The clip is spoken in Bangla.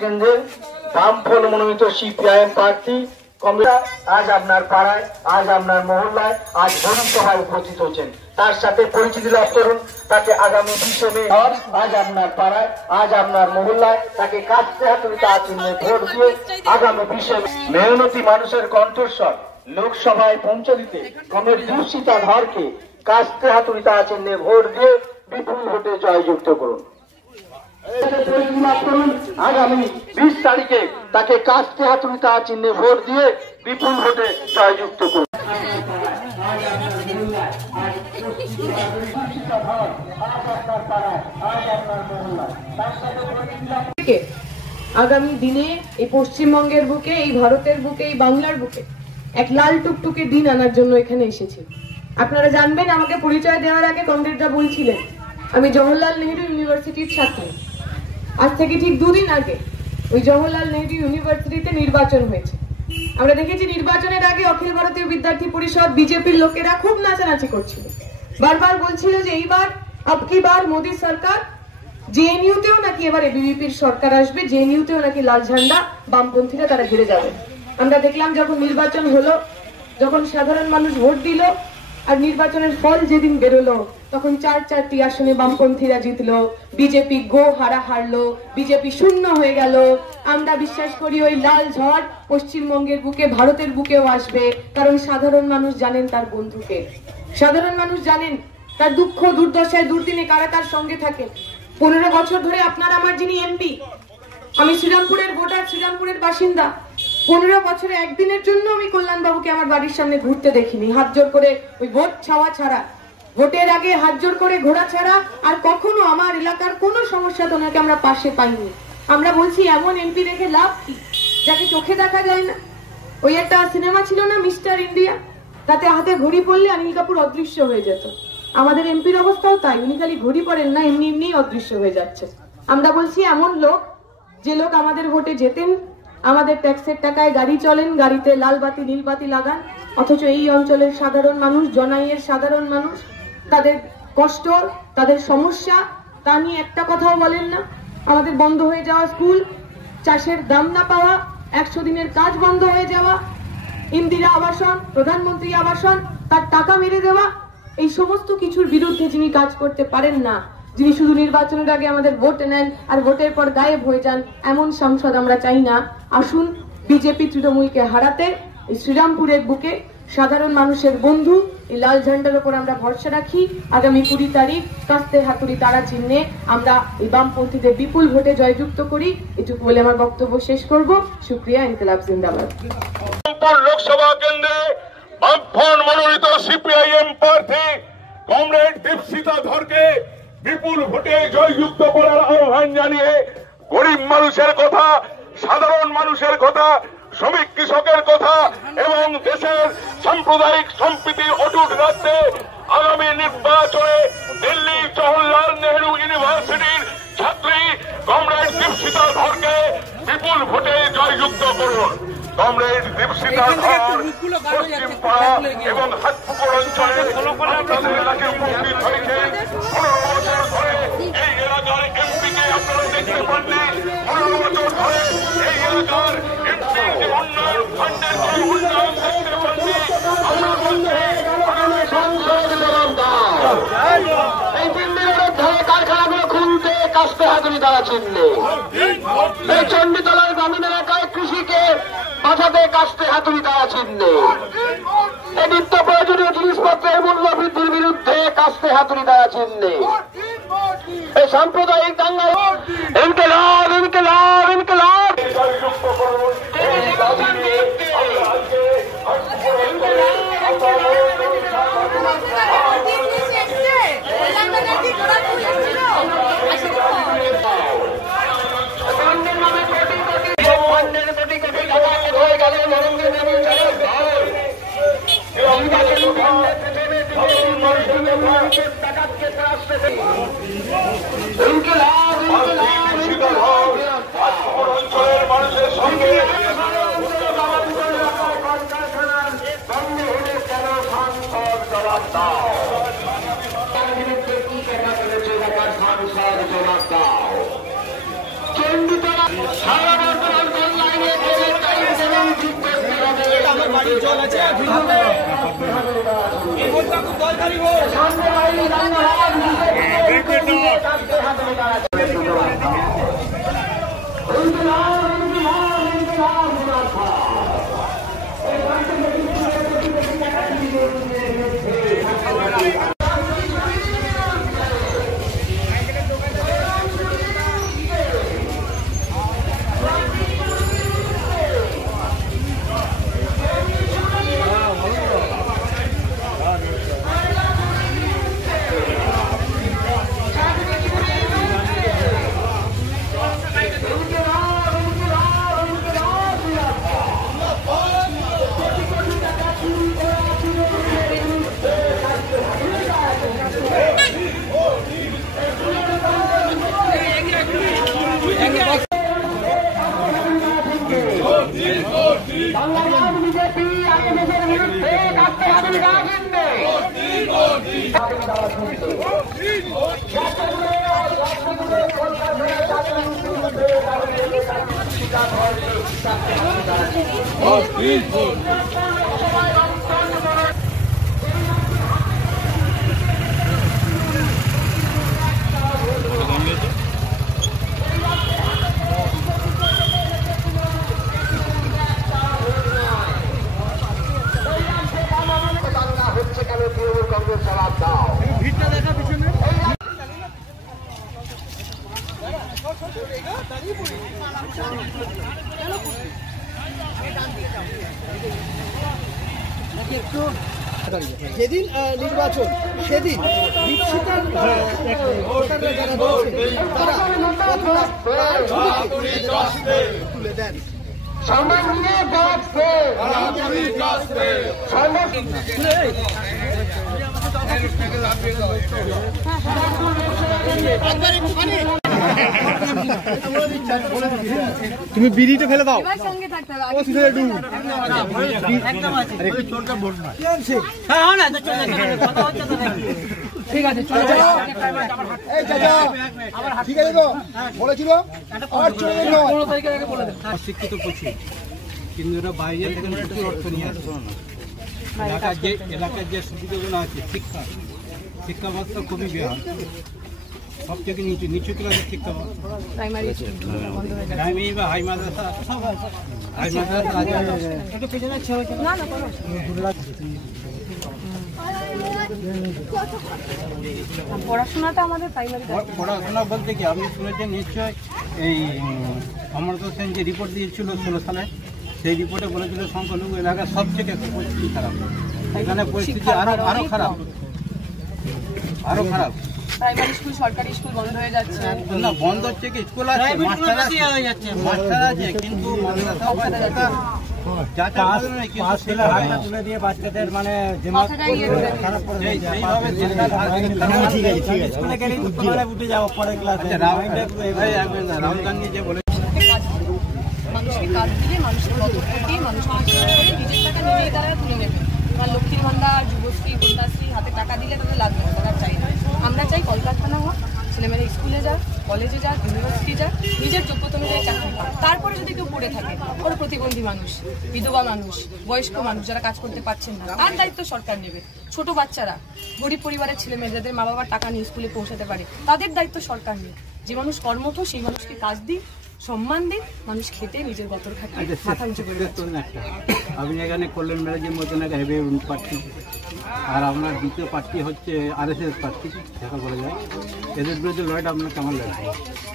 কেন্দ্রের বামফল মনোনীত সিপিআইএম প্রার্থী আজ আপনার পাড়ায়, আজ আপনার মহল্লায়, আজ ভোটসভায় উপস্থিত হচ্ছেন। তার সাথে পরিচিতি লাভ করুন। তাকে আগামী 20 মে আজ আপনার পাড়ায়, আজ আপনার মহল্লায় তাকে কাস্তে হাতুড়ি চিহ্নে ভোট দিয়ে আগামী 20 মে মেহনতি মানুষের কণ্ঠস্বর লোকসভায় পৌঁছে দিতে কমরেড দীপশিতা ধরকে কাস্তে হাতুড়ি চিহ্নে ভোট দিয়ে বিপুল ভোটে জয়যুক্ত করুন। আগামী 20 তারিখে তাকে কাস্তে হাতুড়ি চিহ্নে ভোট দিয়ে বিপুল ভোটে জয়যুক্ত করুন। আগামী দিনে এই পশ্চিমবঙ্গের বুকে, এই ভারতের বুকে, এই বাংলার বুকে এক লাল টুকটুকে দিন আনার জন্য এখানে এসেছি। আপনারা জানবেন, আমাকে পরিচয় দেওয়ার আগে কমরেডরা বলছিলেন আমি জওহরলাল নেহরু ইউনিভার্সিটির ছাত্রী। আজ থেকে ঠিক 2 দিন আগে ওই জওহরলাল নেহরু ইউনিভার্সিটিতে নির্বাচন হয়েছে। আমরা দেখেছি নির্বাচনের আগে অখিল ভারতীয় বিদ্যার্থী পরিষদ বিজেপির লোকেরা খুব নাচানাচি করছিল, বারবার বলছিল যে এইবার আবকি বার মোদী সরকার। জেএনইউতেও নাকি এবার এবিভিপির সরকার আসবে, জেএনইউতেও নাকি লাল ঝান্ডা বামপন্থীরা তারা ঘিরে যাবে। আমরা দেখলাম যখন নির্বাচন হলো, যখন সাধারণ মানুষ ভোট দিল আর নির্বাচনের ফল যেদিন বেরোলো, তখন 4টি আসনে বামপন্থীরা জিতলো, বিজেপি হারলো, বিজেপি শূন্য হয়ে গেল। আমরা বিশ্বাস করি ওই লাল ঝড় পশ্চিমবঙ্গের বুকে, ভারতের বুকেও আসবে, কারণ সাধারণ মানুষ জানেন তার বন্ধুকে, সাধারণ মানুষ জানেন তার দুঃখ দুর্দশায় দুর্দিনে কারা কার সঙ্গে থাকে। 15 বছর ধরে আপনার আমার যিনি এমপি, আমি শ্রীরামপুরের ভোটার, শ্রীরামপুরের বাসিন্দা। 15 বছরে একদিনের জন্য আমি কল্যাণবাবুকে আমার বাড়ির সামনে ঘুরতে দেখিনি, হাত জোর করে ওই ভোট ছাওয়া ছাড়া, ভোটের আগে হাত জোর করে ঘোরা ছাড়া আর কখনো আমার এলাকার কোনো সমস্যা তো ওনাকে আমরা পাশে পাইনি। আমরা বলছি এমন এমপি দেখে লাভ কি যাকে চোখে দেখা যায় না। ওই একটা সিনেমা ছিল না মিস্টার ইন্ডিয়া, তাতে হাতে ঘড়ি পড়লে অনিল কাপুর অদৃশ্য হয়ে যেত। আমাদের এমপির অবস্থাও তাই, উনি খালি ঘড়ি পড়েন না, এমনি এমনি অদৃশ্য হয়ে যাচ্ছে। আমরা বলছি এমন লোক, যে লোক আমাদের ভোটে যেতেন, আমাদের ট্যাক্সের টাকায় গাড়ি চলেন, গাড়িতে লাল বাতি নীল বাতি লাগান, অথচ এই অঞ্চলের সাধারণ মানুষ, জনাইয়ের সাধারণ মানুষ, তাদের কষ্ট, তাদের সমস্যা তা নিয়ে একটা কথাও বলেন না। আমাদের বন্ধ হয়ে যাওয়া স্কুল, চাষের দাম না পাওয়া, 100 দিনের কাজ বন্ধ হয়ে যাওয়া, ইন্দিরা আবাসন, প্রধানমন্ত্রী আবাসন, তার টাকা মেরে দেওয়া, এই সমস্ত কিছুর বিরুদ্ধে যিনি কাজ করতে পারেন না, যিনি শুধু নির্বাচনের আগে আমাদের ভোট নেন আর ভোটের পর গায়েব হয়ে যান, এমন সাংসদ আমরা চাই না। আসুন বিজেপি তৃণমূলকে হারাতে এই শ্রীরামপুরের বুকে সাধারণ মানুষের বন্ধু এই লাল ঝান্ডার উপর আমরা ভরসা রাখি। আগামী 20 তারিখ কাস্তে হাতুড়ি চিহ্নে আমরা এই বামপন্থীদের বিপুল ভোটে জয়যুক্ত করি। এটুকু বলে আমার বক্তব্য শেষ করব। শুকরিয়া, ইনকিলাব জিন্দাবাদ। লোকসভা কেন্দ্রে বামফ্রন্ট মনোনীত সিপিআইএম প্রার্থী কমরেড দীপশিতা ধরকে বিপুল ভোটে জয়যুক্ত করার আহ্বান জানিয়ে গরিব মানুষের কথা, সাধারণ মানুষের কথা, শ্রমিক কৃষকের কথা এবং দেশের সাম্প্রদায়িক সম্প্রীতি অটুট রাখতে আগামী নির্বাচনে দিল্লি জওহরলাল নেহরু ইউনিভার্সিটির ছাত্রী কমরেড দীপশিতা ধরকে বিপুল ভোটে জয়যুক্ত করুন। কমরেড দীপশিতা ধর পশ্চিমপাড়া এবং হাটপুকুর অঞ্চলে আপনাদের এলাকায় উপস্থিত হয়েছেন। 15 বছর ধরে এই এলাকার এমপিকে আপনারা দেখতে পাননি। 15 বছর ধরে এই এলাকার এমপির যে উন্নয়ন ফান্ডের কোন উন্নয়ন দেখতে পাননি। আমরা বলছি এই দিল্লির ধারে কারখানাগুলো খুলতে কাস্তে হাতুড়ি চিহ্নে, এই চণ্ডীতলার গ্রামীণ এলাকায় কৃষিকে বাঁচাতে কাস্তে হাতুড়ি চিহ্নে, এই নিত্য প্রয়োজনীয় জিনিসপত্রের মূল্য বৃদ্ধির বিরুদ্ধে কাস্তে হাতুড়ি চিহ্নে, এই সাম্প্রদায়িক দাঙ্গায় ইনকিলাব ইনকিলাব ইনকিলাব। ইনকিলাব যেদিন নির্বাচন সেদিন দীপশিতার ভোটাররা যারা রয়েছে তারা তুলে দেন। তুমি বিড়িটা ফেলে দাও। ঠিক আছে বলেছিল শিক্ষিত প্রচুর, কিন্তু এরা বাইরে থেকে অর্থ নিয়ে আসছে না। এলাকার যে সুবিধাগুলো আছে, শিক্ষা ব্যবস্থা খুবই বেহাল, সব থেকে নিচু ক্লাসের শিক্ষা ব্যবস্থা, প্রাইমারি বা হাই মাদ্রাসা, পড়াশোনা বলতে কি আপনি শুনেছেন নিশ্চয়, এই অমর্ত্য সেন যে রিপোর্ট দিয়েছিল 16 সালে, সেই রিপোর্টে বলেছিল সংখ্যালঘু এলাকার সবথেকে পরিস্থিতি খারাপ। এখানে পরিস্থিতি আরো খারাপ। প্রাইমারি স্কুল, সরকারি স্কুল বন্ধ হয়ে যাচ্ছে। না, বন্ধ হচ্ছে কি, স্কুল আছে, মাস্টার আছে, কিন্তু তুলে দিয়ে বাচ্চাদের মানে উঠে যাবো পরের ক্লাসে। রাহুল গান্ধী যে বলে মানুষকে কাজ দিয়ে, মানুষকে দিয়ে, মানুষকে নিজের টাকা নিজেই তারা তুলে নেবে। আর লক্ষ্মীর ভান্ডার, যুবশ্রী, কন্যাশ্রী হাতে টাকা দিলে তাদের লাগবে না, তারা চাই না। আমরা চাই কলকারখানা হোক, ছেলেমেয়েরা স্কুলে যাক, কলেজে যাক, ইউনিভার্সিটি যাক, নিজের যোগ্যতা অনুযায়ী চাকরি পাক। তারপরে যদি কেউ পড়ে থাকে, ওর প্রতিবন্ধী মানুষ, বিধবা মানুষ, বয়স্ক মানুষ যারা কাজ করতে পারছেন না, তার দায়িত্ব সরকার নেবে। ছোট বাচ্চারা, গরিব পরিবারের ছেলেমেয়ে যাদের মা বাবার টাকা নিয়ে স্কুলে পৌঁছাতে পারে, তাদের দায়িত্ব সরকার নেবে। যে মানুষ কর্মঠ, সেই মানুষকে কাজ দিই, সম্মান দিন, মানুষ খেতে নিজের গতর খাটে মাথা উঁচু করে। আপনি এখানে কল্যাণ ম্যারেজের মতন একটা হেভি প্রার্থী, আর আপনার দ্বিতীয় প্রার্থী হচ্ছে RSS প্রার্থী, দেখা বলে যায়। এদের বিরুদ্ধে লড়াইটা আপনার কেমন লাগছে?